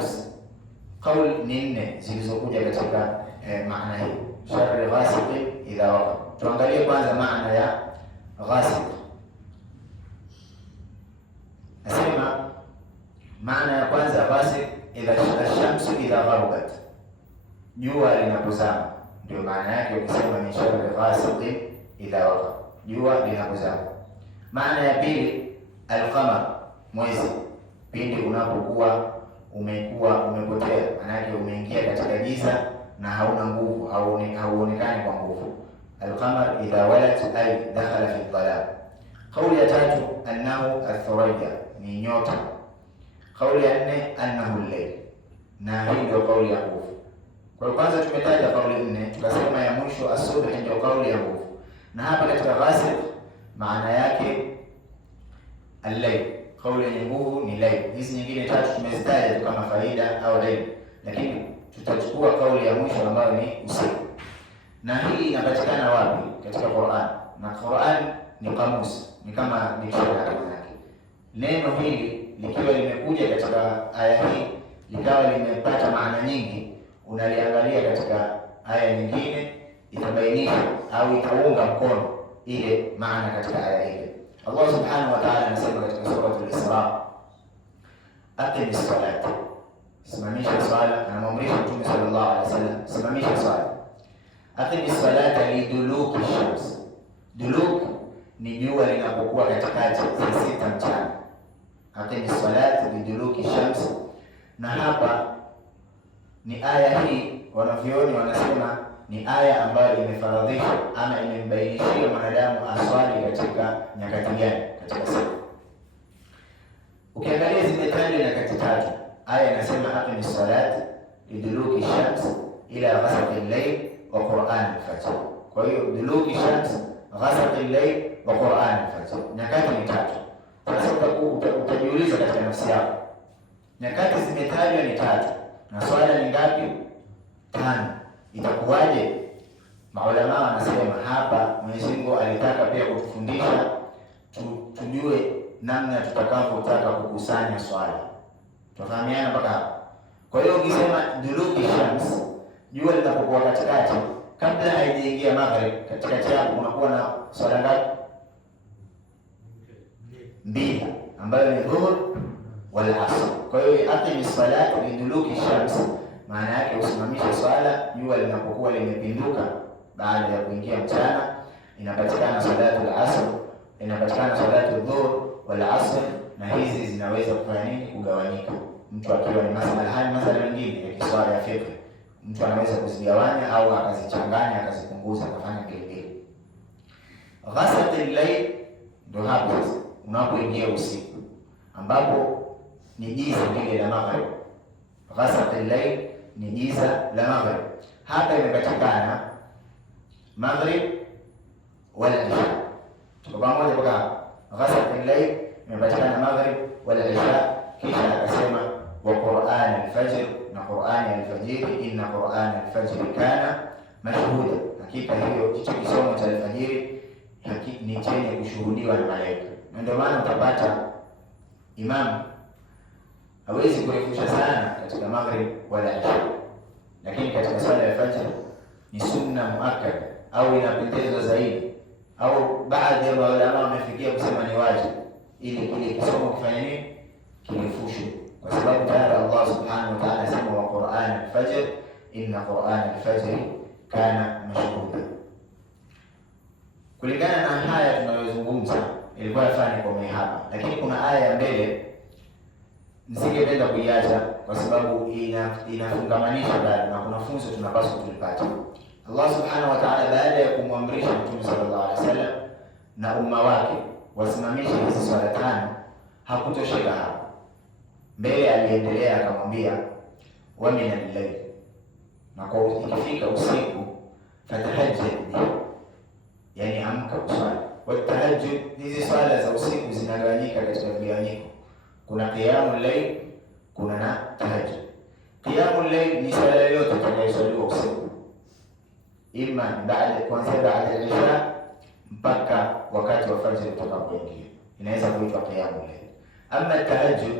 shams, kauli ni nne zilizokuja katika maana hii, sharri ghasiqin idha waqab. Tuangalie kwanza maana ya ghasiq. Nasema maana ya kwanza ghasiq, idha ash-shamsu idha gharabat, jua linapozama, ndio maana yake ukisema ni sharri ghasiqin idha waqab, jua linapozama. Maana ya pili al-qamar, mwezi pindi unapokuwa umepotea, maana yake umeingia katika giza na hauna nguvu, hauonekani kwa nguvu. Al-qamar idha walat ay dakhala fi dhalam. Kauli ya tatu annahu athuraya, ni nyota. Kauli ya nne annahu al-layl, na hii ndio kauli ya nguvu. Kwa hiyo kwanza tumetaja kauli nne, tukasema ya mwisho as-subh ndio kauli ya nguvu, na hapa katika ghasiq maana yake al-layl, kauli yenye nguvu ni layl. Hizi nyingine tatu tumezitaja kama faida au layl, lakini tutachukua kauli ya mwisho ambayo ni usiku. Na hii inapatikana wapi? Katika Qur'an. Na Qur'an ni kamusi, ni kama dictionary yake. Neno hili likiwa limekuja katika aya hii likawa limepata maana nyingi, unaliangalia katika aya nyingine, itabainisha au itaunga mkono ile maana katika aya ile. Allah subhanahu wa ta'ala anasema katika sura al-Isra, aqimis salata, simamisha swala. Anamwamrisha Mtume sallallahu alaihi wasallam, simamisha swala. Aqimis salata liduluki shams, duluk ni jua linapokuwa katikati saa 6 mchana. Aqimis salata liduluki shams. Na hapa ni aya hii, wanavyoni wanasema ni aya ambayo imefaradhishwa ama imembainishia mwanadamu aswali katika nyakati gani katika siku. Ukiangalia zimetajwa nyakati tatu. Aya inasema aqimis salati liduluki shams ila ghasaqi al-layl wa Qur'an al-fajr. Kwa hiyo duluki shams, ghasaqi al-layl wa Qur'an al-fajr, nyakati ni tatu. Sasa utajiuliza katika nafsi yako, nyakati zimetajwa ni tatu na swala ni ngapi? 5. Itakuwaje? Maulama wanasema hapa Mwenyezi Mungu alitaka pia kutufundisha tujue namna tutakavyotaka kukusanya swala. Tufahamiana mpaka hapa. Kwa hiyo ukisema duluki shams, jua linapokuwa katikati, kabla haijaingia maghrib, katikati yako unakuwa na swala ngapi? 2, ambayo ni dhuhur wal asr. Kwa hiyo aqimis salata liduluki shams, maana yake usimamishe swala jua linapokuwa limepinduka baada ya kuingia mchana. Inapatikana salatu al-asr, inapatikana salatu dhuhur wal asr, na hizi zinaweza kufanya nini? Kugawanyika. Mtu akiwa ni masala mengine ya kiswala ya fiqh, mtu anaweza kuzigawanya au akazichanganya akazipunguza akafanya vile. Ghasaqi al-layl ndio hapo sasa unapoingia usiku, ambapo ni giza lile la maghrib. Ghasaqi al-layl ni giza la maghrib. Hapa imepatikana maghrib wal isha, tuko pamoja mpaka hapa. Ghasaqi al-layl imepatikana maghrib wal isha, kisha akasema wa Qur'an al-fajr, na Qur'an al-fajr, inna Qur'an al-fajr kana mashhuda, hakika hiyo kisomo cha al-fajr ni chenye kushuhudiwa na malaika. Na ndio maana utapata imam hawezi kurefusha sana katika maghrib wala isha, lakini katika swala ya fajr ni sunna muakkad au inapendezwa zaidi, au baadhi ya ulama wamefikia kusema ni wajibu, ili kile kisomo kifanye nini? Kirefushwe, kwa sababu tayari Allah subhanahu wa ta'ala anasema wa Qur'an al-fajr, inna Qur'an al-fajr kana mashhuda. Kulingana na haya tunayozungumza, ilikuwa yafanye kwa hapa, lakini kuna aya ya mbele nisingependa kuiacha kwa sababu inafungamanisha bado na kuna funzo tunapaswa tulipate. Allah subhanahu wa ta'ala baada ya kumwamrisha Mtume sallallahu alaihi wasallam na umma wake wasimamishe hizi swala 5, hakutosheka hapo. Mbele aliendelea akamwambia wa min al-layl, na kwa ikifika usiku fatahajjad, yani amka uswali. Wa tahajjud, hizi swala za usiku zinagawanyika katika vigawanyiko, kuna qiyamul layl, kuna na tahajjud. Qiyamul layl ni swala yoyote itakayoswaliwa usiku, ima kuanzia baada ya isha mpaka wakati wa fajr utakapoingia, inaweza kuitwa qiyamul layl. Ama tahajjud,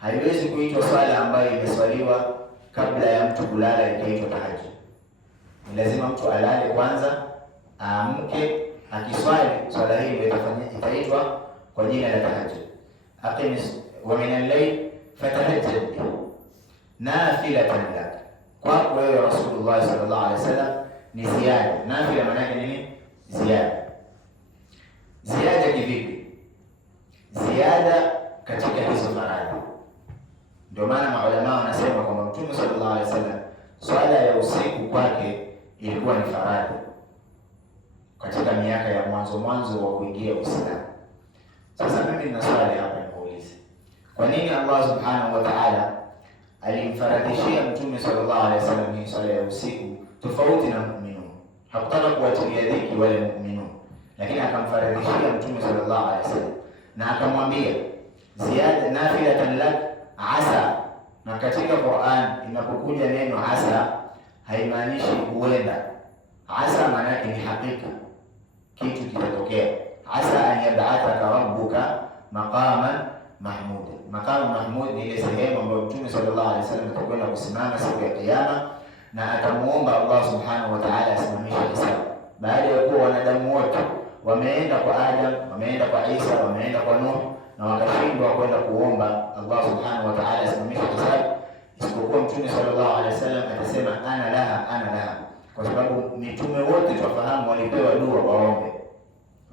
haiwezi kuitwa swala ambayo imeswaliwa kabla ya mtu kulala ikaitwa tahajjud. Ni lazima mtu alale kwanza, aamke, akiswali swala hii itaitwa kwa jina la tahajjud. Aqimis wa min al-layl fatahajjad nafilatan lak. Kwa wewe Rasulullah sallallahu alaihi wasallam ni ziada. Nafila maana yake nini? Ziada. Ziada kivipi? Ziada katika hizo faradhi. Ndio maana maulama wanasema kwamba Mtume sallallahu alaihi wasallam swala ya usiku kwake ilikuwa ni faradhi katika miaka ya mwanzo wa kuingia Uislamu. Sasa mimi nina swali hapa nikuulize. Kwa nini Allah Subhanahu wa Ta'ala alimfaradhishia Mtume sallallahu alaihi wasallam hii swala ya usiku tofauti na mu'minun? Hakutaka kuwatilia dhiki wale mu'minun, lakini akamfaradhishia Mtume sallallahu alaihi wasallam na akamwambia ziyada nafilatan lak asa. Na katika Qur'an inapokuja neno asa haimaanishi huenda. Asa maana yake ni hakika, kitu kitatokea. Asa an yab'athaka rabbuka maqaman mahmud. Maqam mahmud ni ile sehemu ambayo Mtume sallallahu alaihi wasallam atakwenda kusimama siku ya Kiyama na atamuomba Allah Subhanahu wa Ta'ala asimamishe hisabu. Baada ya kuwa wanadamu wote wameenda kwa Adam, wameenda kwa Isa, wameenda kwa Nuh na wakashindwa kwenda kuomba Allah Subhanahu wa Ta'ala asimamishe hisabu, isipokuwa Mtume sallallahu alaihi wasallam atasema ana laha, kwa sababu mitume wote tuwafahamu walipewa dua waombe,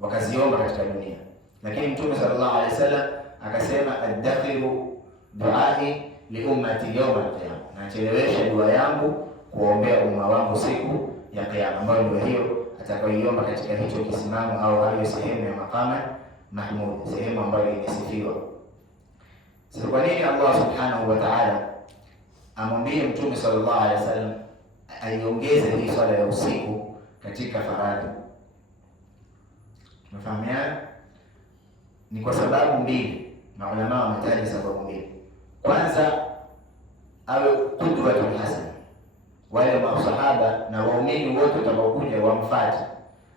wakaziomba katika dunia. Lakini Mtume sallallahu alaihi wasallam akasema adakhiru duai li ummati yawm al-qiyamah, nachelewesha dua yangu kuombea umma wangu siku ya Kiyama, ambayo ndio hiyo atakayoiomba katika hicho kisimamo au hiyo sehemu ya maqama mahmud, sehemu ambayo imesifiwa. Sasa kwa nini Allah Subhanahu wa Ta'ala amwambie Mtume sallallahu alaihi wasallam aiongeze hii swala ya usiku katika faradhi? Tunafahamiana? Ni kwa sababu mbili. Maulama wametaja sababu mbili. Kwanza, awe qudwatul hasana, wale masahaba na waumini wote watakaokuja wamfuate,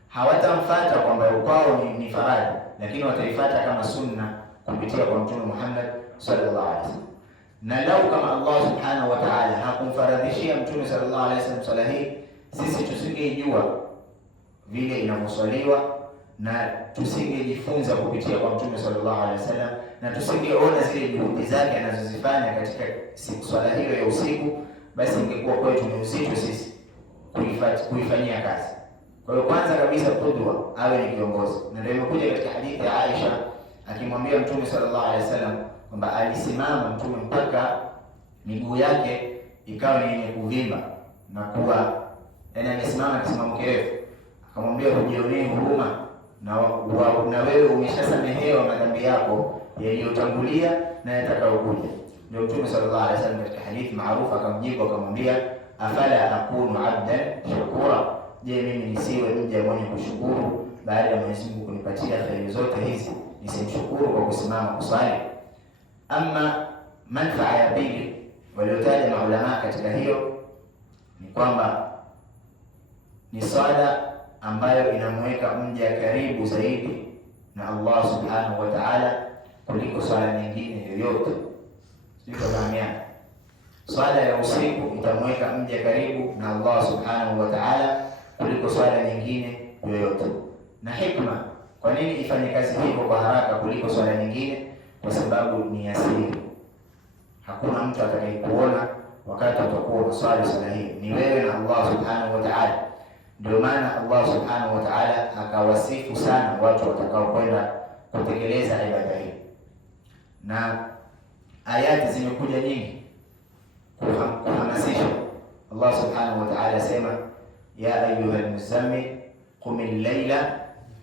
hawatamfuata kwamba kwao ni faradhi, lakini wataifuata kama sunna kupitia kwa Mtume Muhammad sallallahu alaihi wasallam. Na lau kama Allah Subhanahu wa Ta'ala hakumfaradhishia Mtume sallallahu alaihi wasallam swala hii, sisi tusingejua vile inavyoswaliwa na tusingejifunza kupitia kwa Mtume sallallahu alaihi wasallam na tusingeona zile juhudi zake anazozifanya katika swala hiyo ya usiku, basi ingekuwa kwetu ni uzito sisi kuifanyia kazi. Kwa hiyo kwanza kabisa qudwa, awe ni kiongozi. Na ndio imekuja katika hadithi ya Aisha akimwambia Mtume sallallahu alaihi wasallam kwamba alisimama Mtume mpaka miguu yake ikawa ni yenye kuvimba na kuwa amesimama kisimamo kirefu. Akamwambia hujionee huruma na wewe umeshasamehewa madhambi yako yaliyotangulia na yatakayokuja. Ndio Mtume sallallahu alaihi wasallam katika hadithi maarufu akamjibu akamwambia afala akunu abdan shakura, je, mimi nisiwe mja mwenye kushukuru baada ya Mwenyezi Mungu kunipatia kheri zote hizi, nisimshukuru kwa kusimama kusali? Ama manfaa ya pili waliotaja maulama katika hiyo ni kwamba ni swala ambayo inamweka mja karibu zaidi na Allah Subhanahu wa Ta'ala kuliko swala nyingine yoyote. Sikufahamiana? Swala ya usiku itamweka mja karibu na Allah Subhanahu wa Ta'ala kuliko swala nyingine yoyote. Na hikma kwa nini ifanye kazi hivyo kwa haraka kuliko swala nyingine? Kwa sababu ni asiri. Hakuna mtu atakayekuona wakati utakuwa unaswali swala hii, ni wewe na Allah Subhanahu wa Ta'ala. Ndio maana Allah Subhanahu wa Ta'ala akawasifu sana watu watakao kwenda kutekeleza ibada hii, na ayati zimekuja nyingi kuhamasisha. Allah Subhanahu wa Ta'ala asema ya ayyuhal muzammil qumil layla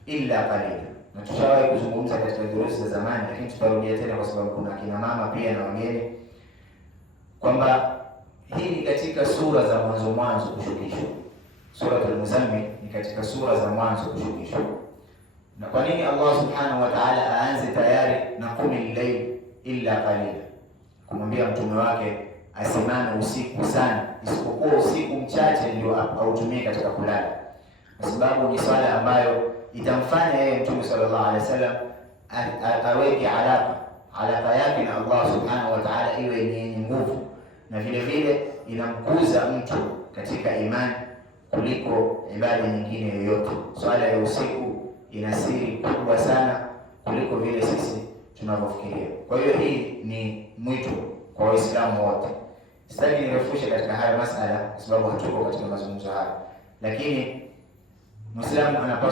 illa qalila. Na tushawahi kuzungumza katika durusi za zamani, lakini tutarudia tena kwa sababu kuna kina mama pia na wageni, kwamba hii ni katika sura za mwanzo kushukishwa. Suratul Muzammil ni katika sura za mwanzo kushukishwa. Na kwa nini Allah Subhanahu wa Ta'ala aanze tayari na qumil layl illa qalila, kumwambia mtume wake asimame usiku sana, isipokuwa usiku mchache ndio autumie katika kulala? Kwa sababu ni swala ambayo itamfanya yeye Mtume sallallahu alaihi wasallam aweke alaka yake na Allah subhanahu wa ta'ala iwe ni yenye nguvu, na vile vile inamkuza mtu katika imani kuliko ibada nyingine yoyote. Swala ya usiku ina siri kubwa sana kuliko vile sisi tunavyofikiria. Kwa hiyo hii ni mwito kwa Waislamu wote. Sitaki nirefushe katika haya masala kwa sababu hatuko katika mazungumzo haya, lakini Muislamu anapaswa